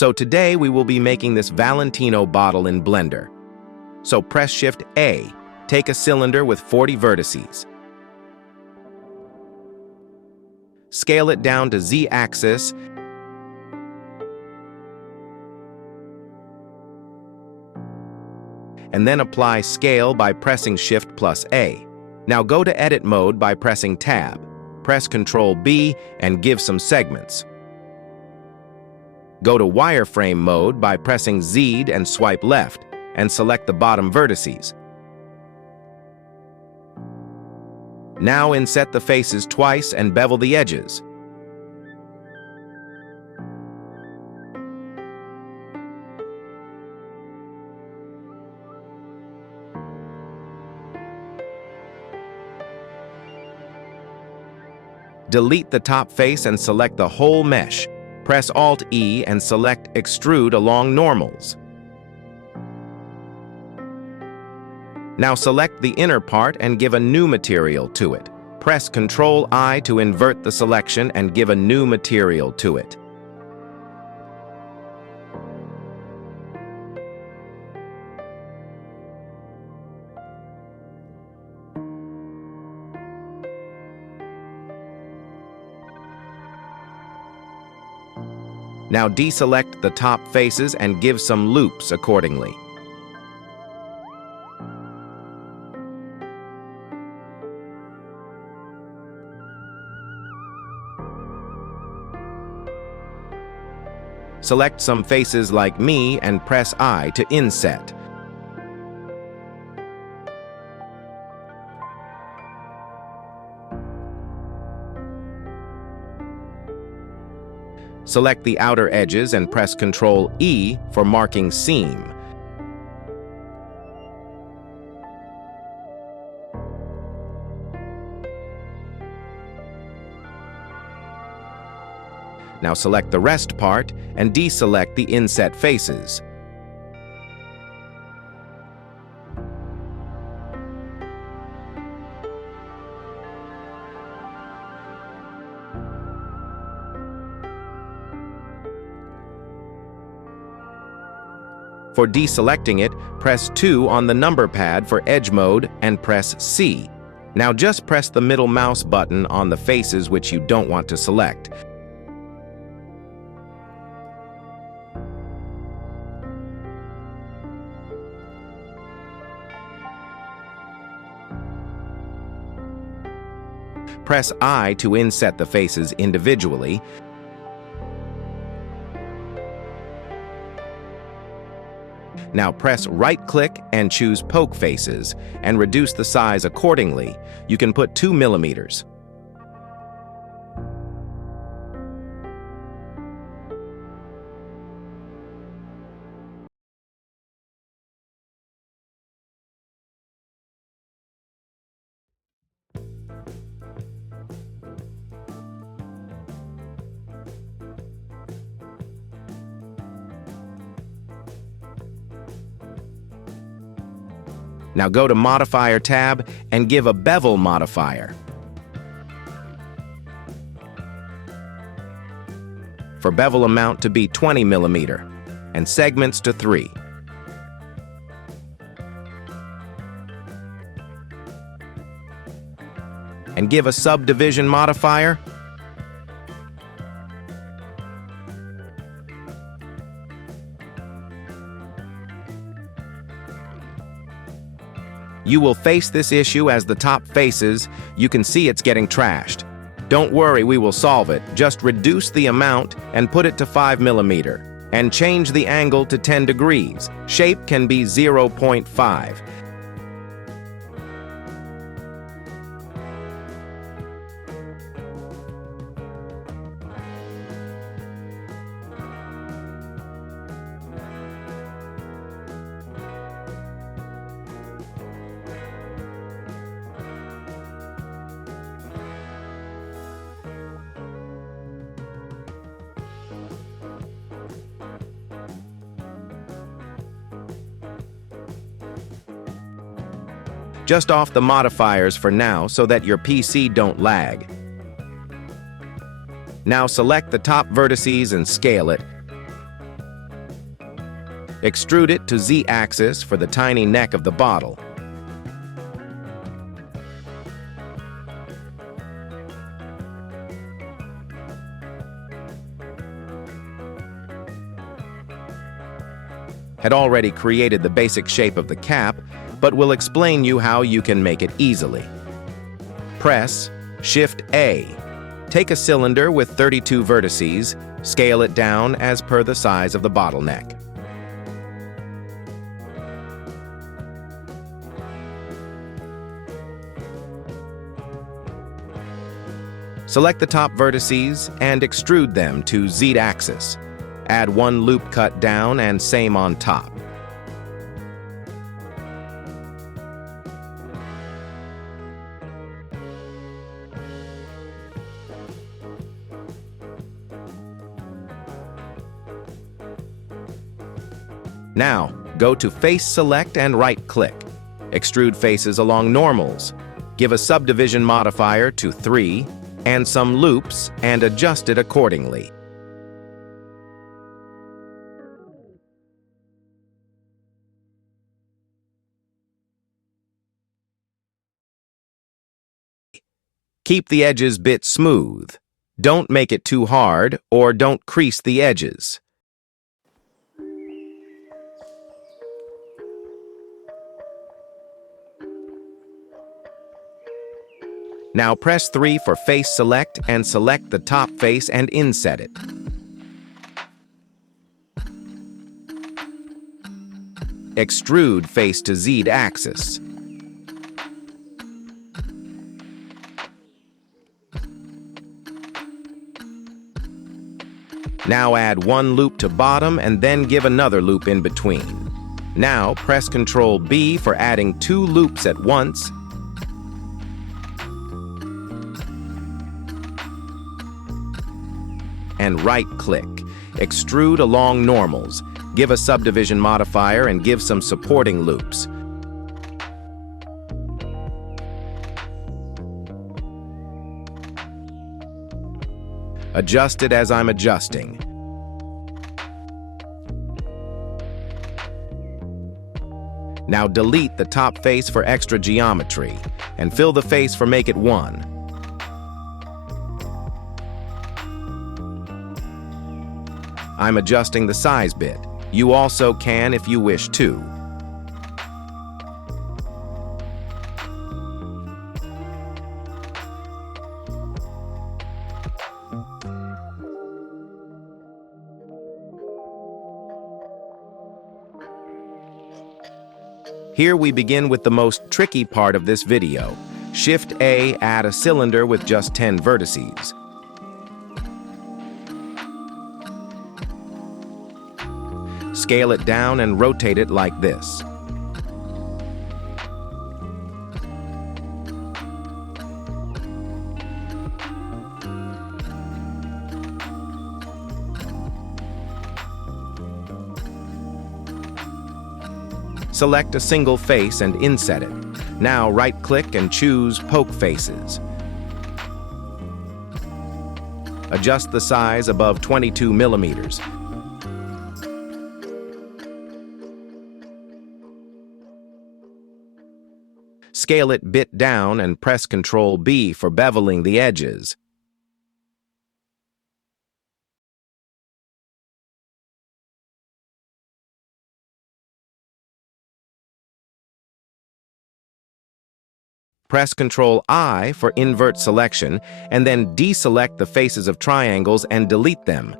So today we will be making this Valentino bottle in Blender. So press Shift A, take a cylinder with 40 vertices. Scale it down to Z-axis and then apply Scale by pressing Shift plus A. Now go to Edit mode by pressing Tab. Press Ctrl B and give some segments. Go to Wireframe mode by pressing Z and swipe left, and select the bottom vertices. Now inset the faces twice and bevel the edges. Delete the top face and select the whole mesh. Press Alt-E and select Extrude along normals. Now select the inner part and give a new material to it. Press Ctrl-I to invert the selection and give a new material to it. Now deselect the top faces and give some loops accordingly. Select some faces like me and press I to inset. Select the outer edges and press Ctrl-E for marking seam. Now select the rest part and deselect the inset faces. For deselecting it, press 2 on the number pad for edge mode and press C. Now just press the middle mouse button on the faces which you don't want to select. Press I to inset the faces individually. Now press right-click and choose Poke Faces, and reduce the size accordingly. You can put 2 millimeters. Now go to Modifier tab and give a bevel modifier. For bevel amount to be 20 millimeter and segments to 3. And give a subdivision modifier. You will face this issue as the top faces. You can see it's getting trashed. Don't worry, we will solve it. Just reduce the amount and put it to 5 millimeter. And change the angle to 10 degrees. Shape can be 0.5. Just off the modifiers for now so that your PC don't lag. Now select the top vertices and scale it. Extrude it to Z-axis for the tiny neck of the bottle. Had already created the basic shape of the cap, but will explain you how you can make it easily. Press Shift-A. Take a cylinder with 32 vertices, scale it down as per the size of the bottleneck. Select the top vertices and extrude them to Z-axis. Add one loop cut down and same on top. Now, go to Face Select and right-click. Extrude faces along normals. Give a subdivision modifier to 3 and some loops and adjust it accordingly. Keep the edges bit smooth. Don't make it too hard or don't crease the edges. Now press 3 for Face Select and select the top face and inset it. Extrude face to Z-axis. Now add one loop to bottom and then give another loop in between. Now press Ctrl-B for adding 2 loops at once and right-click. Extrude along normals. Give a subdivision modifier and give some supporting loops. Adjust it as I'm adjusting. Now delete the top face for extra geometry and fill the face for make it 1. I'm adjusting the size bit. You also can if you wish to. Here we begin with the most tricky part of this video. Shift-A, add a cylinder with just 10 vertices. Scale it down and rotate it like this. Select a single face and inset it. Now right-click and choose Poke Faces. Adjust the size above 22 millimeters. Scale it bit down and press Ctrl-B for beveling the edges. Press Ctrl-I for invert selection, and then deselect the faces of triangles and delete them.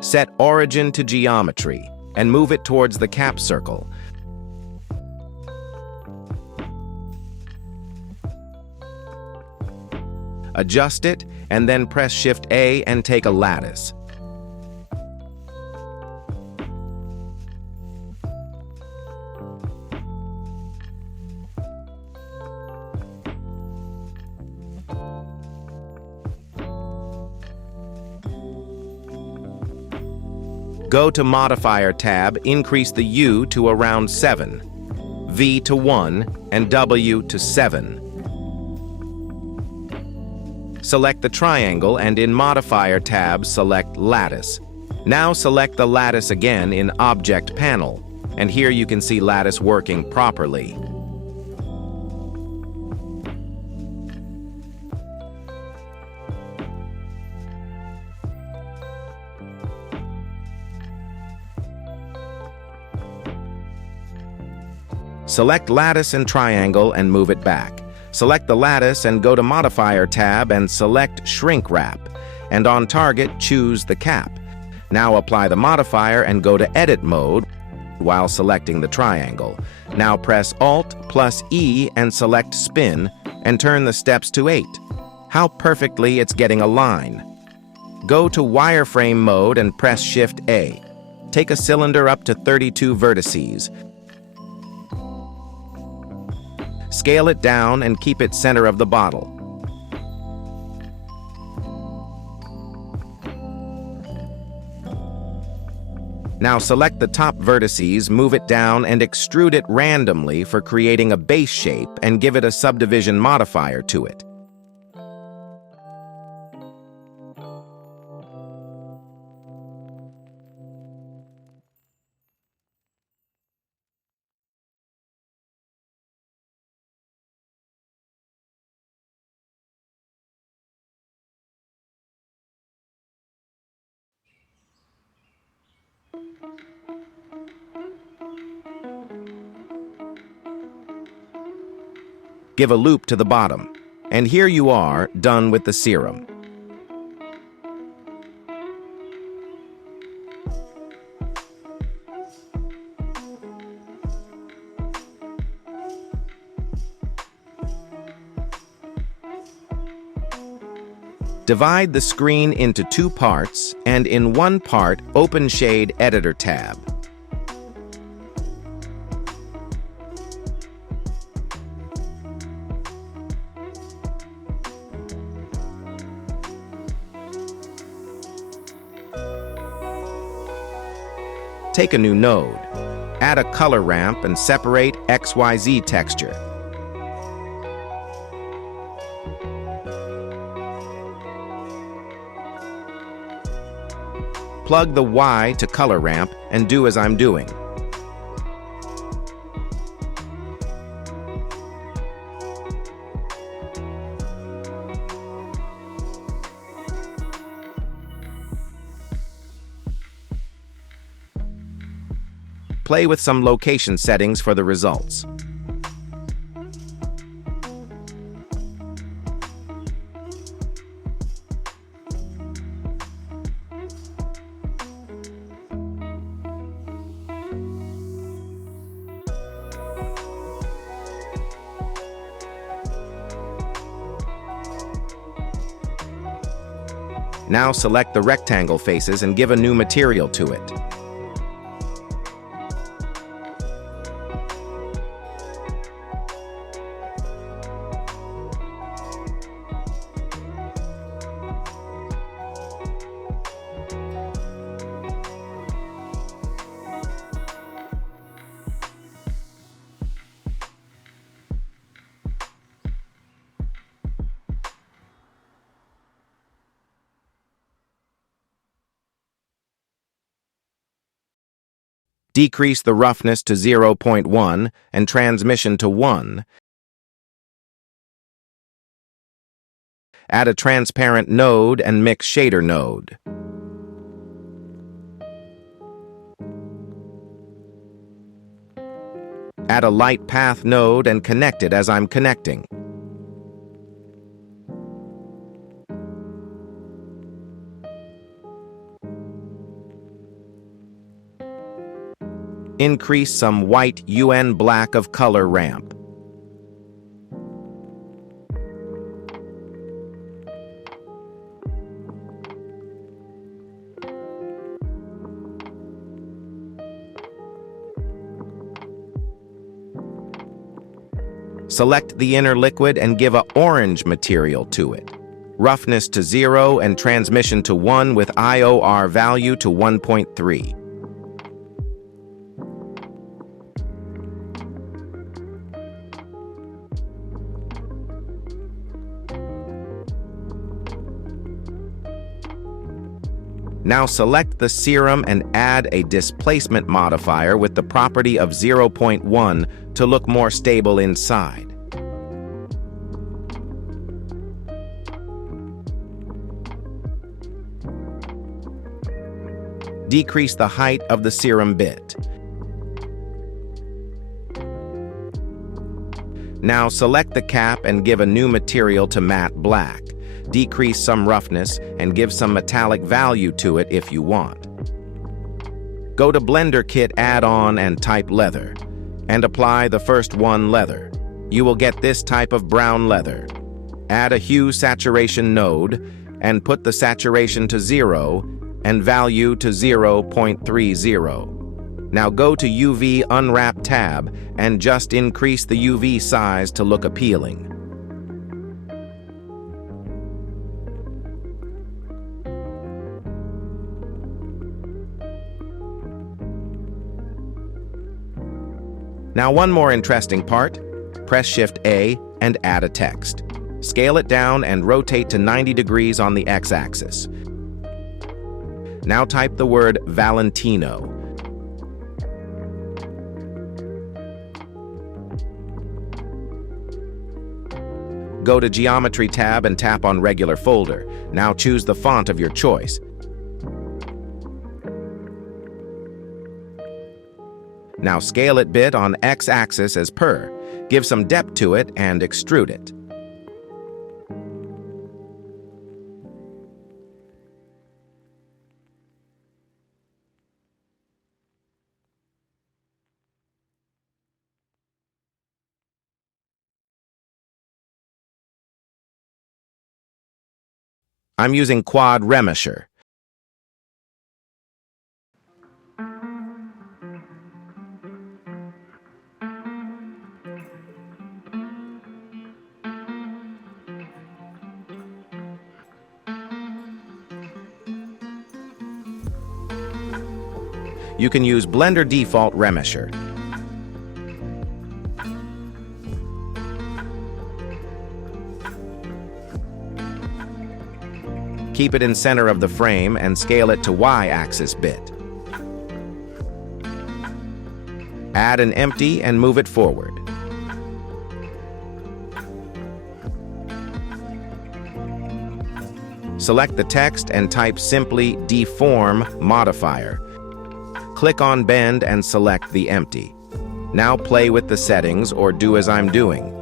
Set origin to geometry, and move it towards the cap circle. Adjust it, and then press Shift-A and take a lattice. Go to Modifier tab, increase the U to around 7, V to 1, and W to 7. Select the triangle and in Modifier tab, select Lattice. Now select the lattice again in Object Panel, and here you can see lattice working properly. Select Lattice and Triangle and move it back. Select the lattice and go to Modifier tab and select Shrink Wrap, and on Target choose the cap. Now apply the modifier and go to Edit mode while selecting the triangle. Now press Alt+E and select Spin and turn the steps to 8. How perfectly it's getting a line. Go to Wireframe mode and press Shift-A. Take a cylinder up to 32 vertices. Scale it down and keep it center of the bottle. Now select the top vertices, move it down, and extrude it randomly for creating a base shape and give it a subdivision modifier to it. Give a loop to the bottom. And here you are, done with the serum. Divide the screen into 2 parts, and in one part, open Shade Editor tab. Take a new node. Add a color ramp and separate XYZ texture. Plug the Y to color ramp and do as I'm doing. Play with some location settings for the results. Now select the rectangle faces and give a new material to it. Decrease the roughness to 0.1 and transmission to 1. Add a transparent node and mix shader node. Add a light path node and connect it as I'm connecting. Increase some white UN black of color ramp. Select the inner liquid and give an orange material to it. Roughness to 0 and transmission to 1 with IOR value to 1.3. Now select the serum and add a displacement modifier with the property of 0.1 to look more stable inside. Decrease the height of the serum bit. Now select the cap and give a new material to matte black. Decrease some roughness and give some metallic value to it if you want. Go to Blender Kit add-on and type leather, and apply the first one leather. You will get this type of brown leather. Add a hue saturation node and put the saturation to 0 and value to 0.30. Now go to UV Unwrap tab and just increase the UV size to look appealing. Now one more interesting part. Press Shift A and add a text. Scale it down and rotate to 90 degrees on the X-axis. Now type the word Valentino. Go to Geometry tab and tap on Regular Folder. Now choose the font of your choice. Now scale it bit on X-axis as per. Give some depth to it and extrude it. I'm using quad remesher. You can use Blender default remesher. Keep it in center of the frame and scale it to Y-axis bit. Add an empty and move it forward. Select the text and type simply Deform modifier. Click on Bend and select the empty. Now play with the settings or do as I'm doing.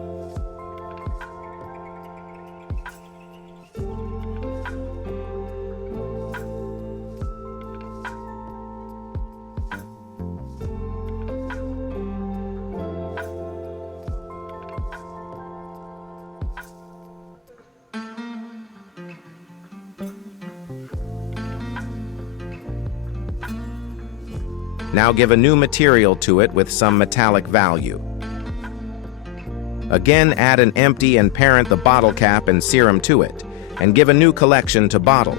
Now give a new material to it with some metallic value. Again, add an empty and parent the bottle cap and serum to it, and give a new collection to bottle.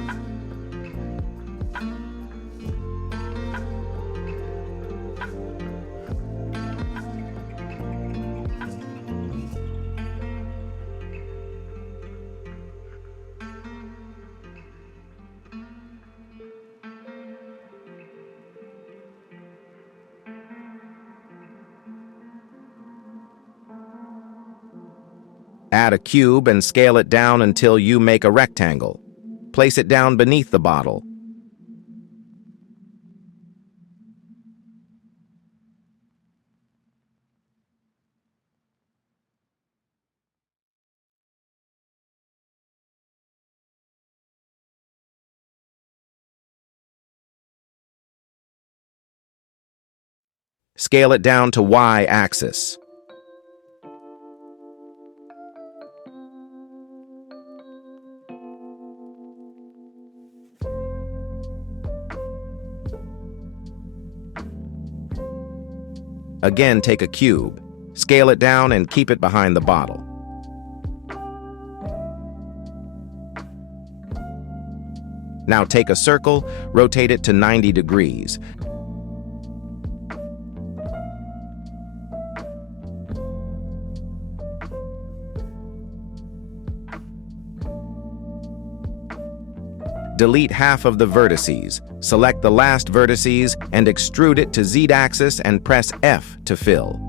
Add a cube and scale it down until you make a rectangle. Place it down beneath the bottle. Scale it down to Y-axis. Again, take a cube, scale it down and keep it behind the bottle. Now take a circle, rotate it to 90 degrees. Delete half of the vertices. Select the last vertices and extrude it to Z-axis and press F to fill.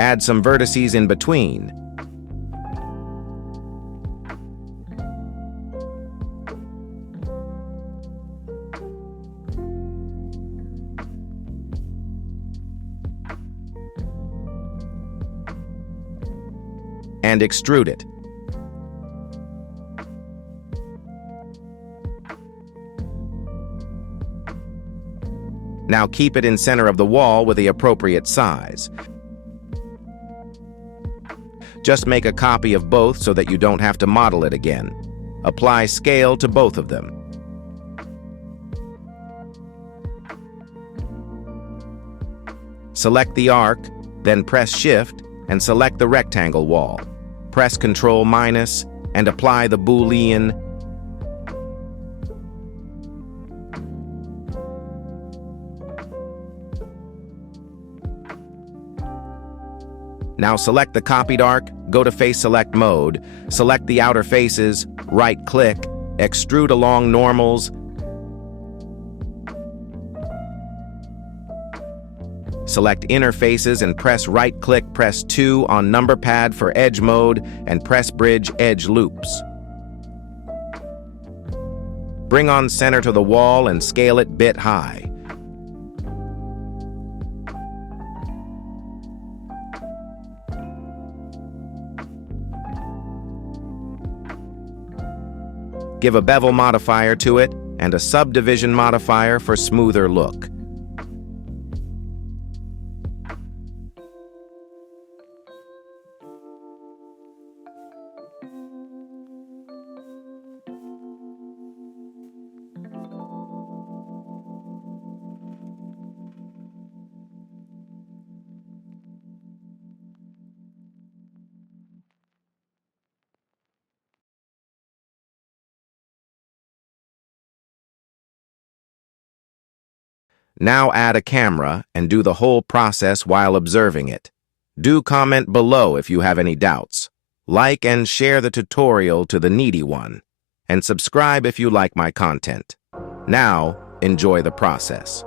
Add some vertices in between. And extrude it. Now keep it in center of the wall with the appropriate size. Just make a copy of both so that you don't have to model it again. Apply scale to both of them. Select the arc, then press Shift and select the rectangle wall. Press Ctrl- and apply the Boolean. Now select the copied arc, go to Face Select mode, select the outer faces, right-click, extrude along normals, select inner faces and press right-click, press 2 on number pad for edge mode, and press Bridge Edge Loops. Bring on center to the wall and scale it bit high. Give a bevel modifier to it and a subdivision modifier for smoother look. Now add a camera and do the whole process while observing it. Do comment below if you have any doubts. Like and share the tutorial to the needy one. And subscribe if you like my content. Now, enjoy the process.